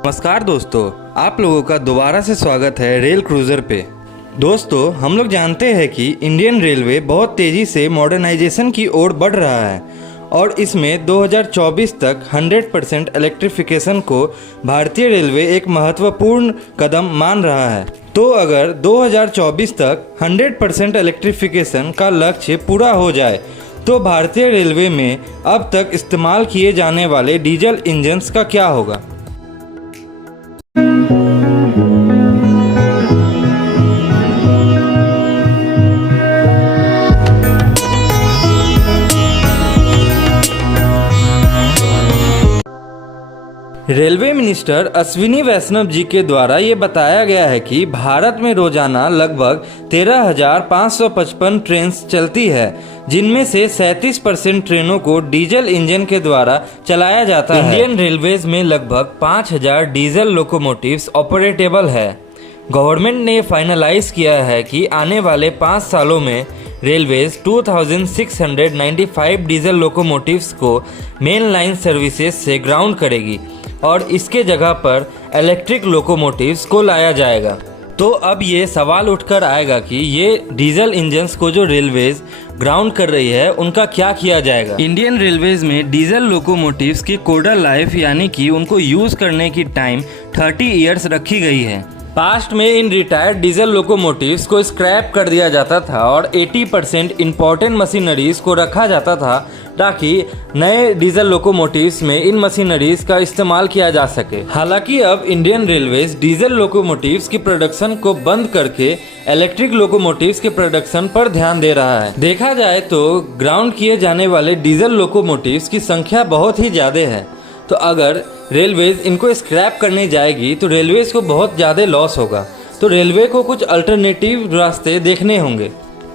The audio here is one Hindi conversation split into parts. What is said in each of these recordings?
नमस्कार दोस्तों, आप लोगों का दोबारा से स्वागत है रेल क्रूज़र पे। दोस्तों, हम लोग जानते हैं कि इंडियन रेलवे बहुत तेज़ी से मॉडर्नाइजेशन की ओर बढ़ रहा है और इसमें 2024 तक 100% इलेक्ट्रिफिकेशन को भारतीय रेलवे एक महत्वपूर्ण कदम मान रहा है। तो अगर 2024 तक 100% इलेक्ट्रिफिकेशन का लक्ष्य पूरा हो जाए तो भारतीय रेलवे में अब तक इस्तेमाल किए जाने वाले डीजल इंजन्स का क्या होगा। रेलवे मिनिस्टर अश्विनी वैष्णव जी के द्वारा ये बताया गया है कि भारत में रोजाना लगभग 13,555 ट्रेन चलती है, जिनमें से 37% ट्रेनों को डीजल इंजन के द्वारा चलाया जाता है। इंडियन रेलवेज में लगभग 5,000 डीजल लोकोमोटिव्स ऑपरेटेबल है। गवर्नमेंट ने फाइनलाइज किया है कि आने वाले 5 सालों में रेलवेज 2,695 डीजल लोकोमोटिव्स को मेन लाइन सर्विसेज से ग्राउंड करेगी और इसके जगह पर इलेक्ट्रिक लोकोमोटिव्स को लाया जाएगा। तो अब ये सवाल उठकर आएगा कि ये डीजल इंजन्स को जो रेलवेज ग्राउंड कर रही है उनका क्या किया जाएगा। इंडियन रेलवेज में डीजल लोकोमोटिव्स की कोडर लाइफ यानी कि उनको यूज़ करने की टाइम 30 ईयर्स रखी गई है। पास्ट में इन रिटायर्ड डीजल लोकोमोटिव्स को स्क्रैप कर दिया जाता था और 80% इम्पोर्टेंट मशीनरीज को रखा जाता था ताकि नए डीजल लोकोमोटिव्स में इन मशीनरीज का इस्तेमाल किया जा सके। हालांकि अब इंडियन रेलवेज डीजल लोकोमोटिव्स की प्रोडक्शन को बंद करके इलेक्ट्रिक लोकोमोटिव्स के प्रोडक्शन पर ध्यान दे रहा है। देखा जाए तो ग्राउंड किए जाने वाले डीजल लोकोमोटिव्स की संख्या बहुत ही ज़्यादा है, तो अगर रेलवेज इनको स्क्रैप करने जाएगी तो रेलवेज को बहुत ज़्यादा लॉस होगा। तो रेलवे को कुछ अल्टरनेटिव रास्ते देखने होंगे।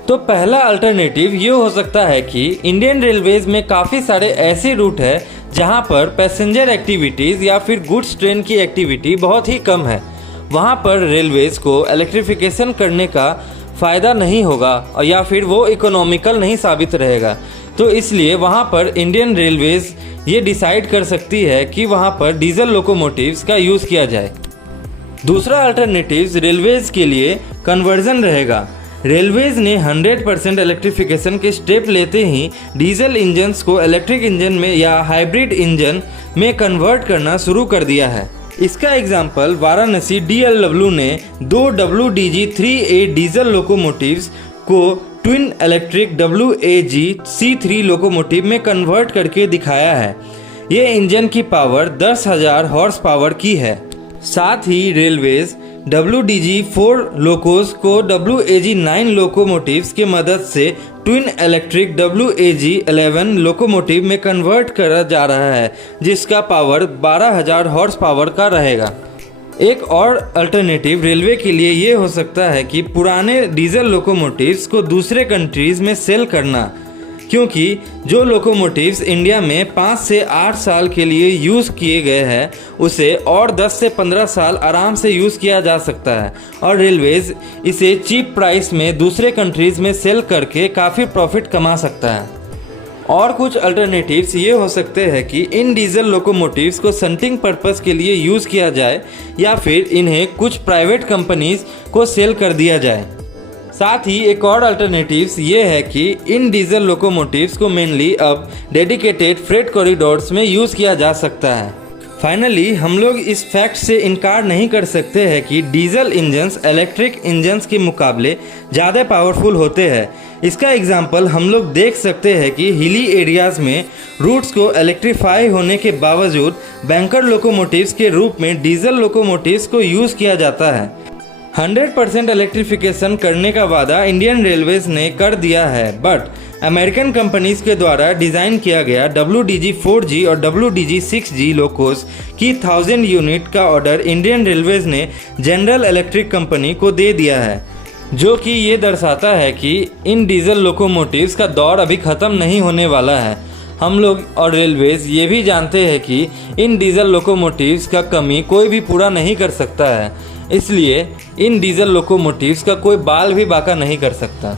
तो पहला अल्टरनेटिव ये हो सकता है कि इंडियन रेलवेज में काफ़ी सारे ऐसे रूट है जहाँ पर पैसेंजर एक्टिविटीज़ या फिर गुड्स ट्रेन की एक्टिविटी बहुत ही कम है। वहाँ पर रेलवेज को इलेक्ट्रिफिकेशन करने का फ़ायदा नहीं होगा और या फिर वो इकोनॉमिकल नहीं साबित रहेगा। तो इसलिए वहाँ पर इंडियन रेलवेज ये डिसाइड कर सकती है कि वहाँ पर डीजल लोकोमोटिव्स का यूज़ किया जाए। दूसरा अल्टरनेटिव रेलवेज के लिए कन्वर्जन रहेगा। रेलवेज ने 100% इलेक्ट्रिफिकेशन के स्टेप लेते ही डीजल इंजन्स को इलेक्ट्रिक इंजन में या हाइब्रिड इंजन में कन्वर्ट करना शुरू कर दिया है। इसका एग्जाम्पल वाराणसी DLW ने 2 WDG-3A डीजल लोकोमोटिव्स को ट्विन इलेक्ट्रिक WAG-C3 लोकोमोटिव में कन्वर्ट करके दिखाया है। ये इंजन की पावर 10,000 हॉर्स पावर की है। साथ ही रेलवेज WDG-4 लोकोस को WAG-9 लोकोमोटिव्स के मदद से ट्विन इलेक्ट्रिक WAG-11 लोकोमोटिव में कन्वर्ट करा जा रहा है, जिसका पावर 12,000 हॉर्स पावर का रहेगा। एक और अल्टरनेटिव रेलवे के लिए ये हो सकता है कि पुराने डीजल लोकोमोटिव्स को दूसरे कंट्रीज़ में सेल करना, क्योंकि जो लोकोमोटिव्स इंडिया में 5 से 8 साल के लिए यूज़ किए गए हैं उसे और 10 से 15 साल आराम से यूज़ किया जा सकता है और रेलवेज इसे चीप प्राइस में दूसरे कंट्रीज़ में सेल करके काफ़ी प्रॉफिट कमा सकता है। और कुछ अल्टरनेटिव्स ये हो सकते हैं कि इन डीजल लोकोमोटिव्स को शंटिंग पर्पस के लिए यूज़ किया जाए या फिर इन्हें कुछ प्राइवेट कंपनीज को सेल कर दिया जाए। साथ ही एक और अल्टरनेटिव्स ये है कि इन डीजल लोकोमोटिव्स को मेनली अब डेडिकेटेड फ्रेट कॉरिडोर्स में यूज़ किया जा सकता है। फाइनली हम लोग इस फैक्ट से इनकार नहीं कर सकते हैं कि डीजल इंजन्स इलेक्ट्रिक इंजन्स के मुकाबले ज़्यादा पावरफुल होते हैं। इसका एग्जाम्पल हम लोग देख सकते हैं कि हिली एरियाज़ में रूट्स को इलेक्ट्रीफाई होने के बावजूद बैंकर लोकोमोटिव्स के रूप में डीजल लोकोमोटिव्स को यूज़ किया जाता है। 100% इलेक्ट्रिफिकेशन करने का वादा इंडियन रेलवेज ने कर दिया है, बट अमेरिकन कंपनीज के द्वारा डिज़ाइन किया गया WDG-4G और WDG-6G लोकोस की 1000 यूनिट का ऑर्डर इंडियन रेलवेज ने जनरल इलेक्ट्रिक कंपनी को दे दिया है, जो कि ये दर्शाता है कि इन डीजल लोकोमोटिव्स का दौर अभी ख़त्म नहीं होने वाला है। हम लोग और रेलवेज ये भी जानते हैं कि इन डीजल लोकोमोटिव्स का कमी कोई भी पूरा नहीं कर सकता है, इसलिए इन डीजल लोकोमोटिव्स का कोई बाल भी बाका नहीं कर सकता।